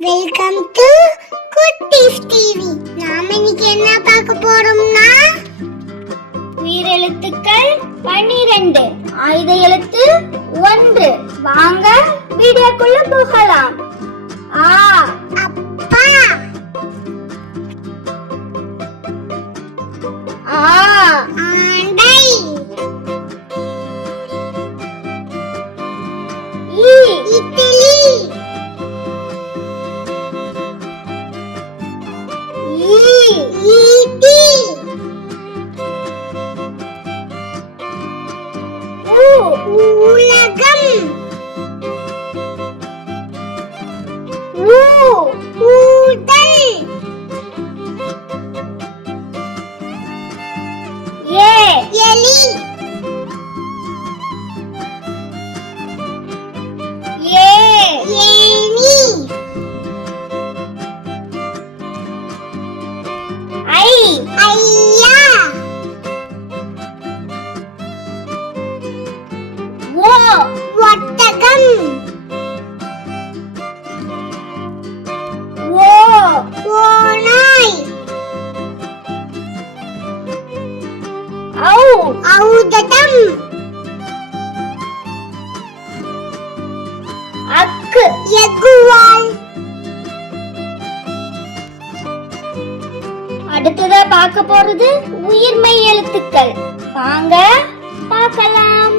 Welcome to குட்டீஸ் TV நாம இன்னைக்கு என்ன பார்க்க போறோம்னா? உயிரெழுத்துக்கள் பன்னிரண்டு ஆயுத எழுத்து ஒன்று. வாங்க வீடியோக்குள்ள போகலாம். ஆ you. ஐயா. ஓ ஒட்டகம். ஓ ஓநாய். ஔ. ஔதடம் அக்கு. எகுவால் பார்க்க போறது? உயிர்மை எழுத்துக்கள். வாங்க பார்க்கலாம்.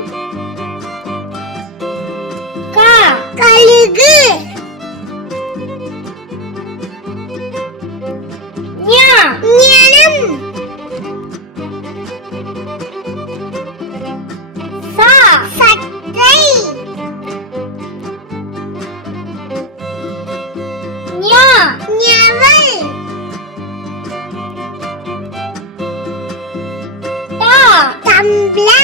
கா. கழுகு. Tumblr.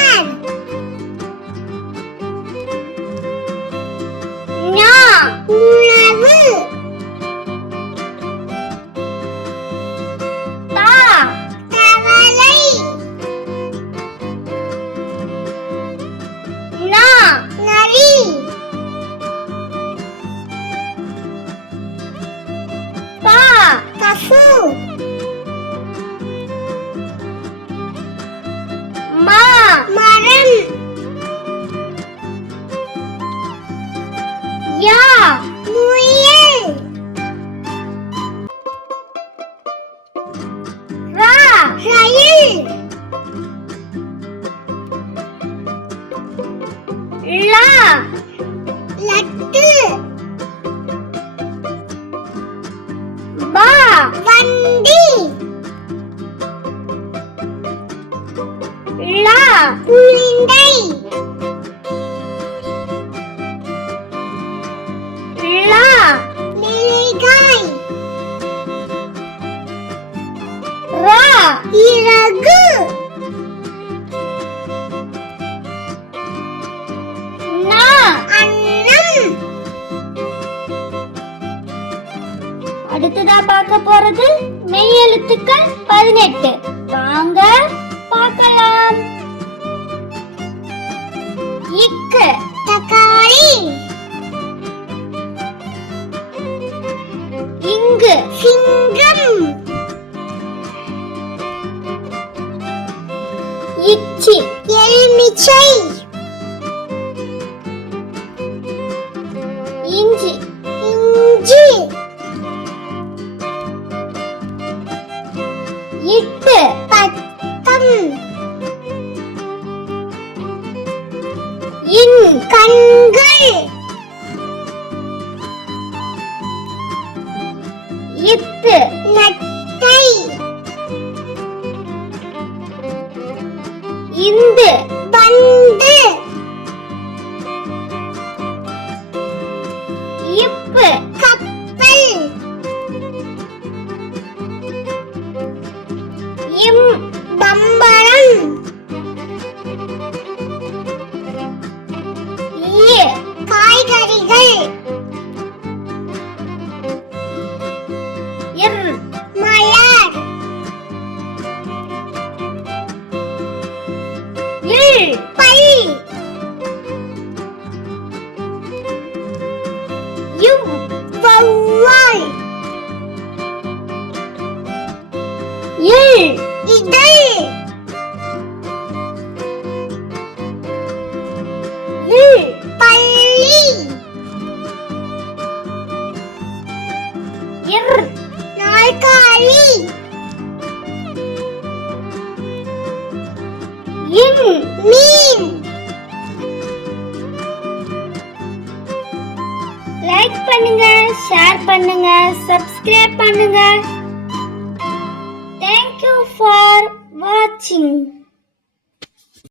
லா. லட்டு. பா. வண்டி. லா. குழந்தை அடுத்ததா பார்க்க போறது மெய் எழுத்துக்கள் பதினெட்டு. வாங்க பார்க்கலாம். இக்கு தக்காளி. இங்கு சிங்கம். இச்சி எலுமிச்சை. இஞ்சி இட்டு பத்தம் இன் கண்கள். இத்து 耶姆。நாற்காலி இன் மீன். லைக் பண்ணுங்க ஷேர் பண்ணுங்க சப்ஸ்கிரைப் பண்ணுங்க. தேங்க்யூ ஃபார் வாட்சிங்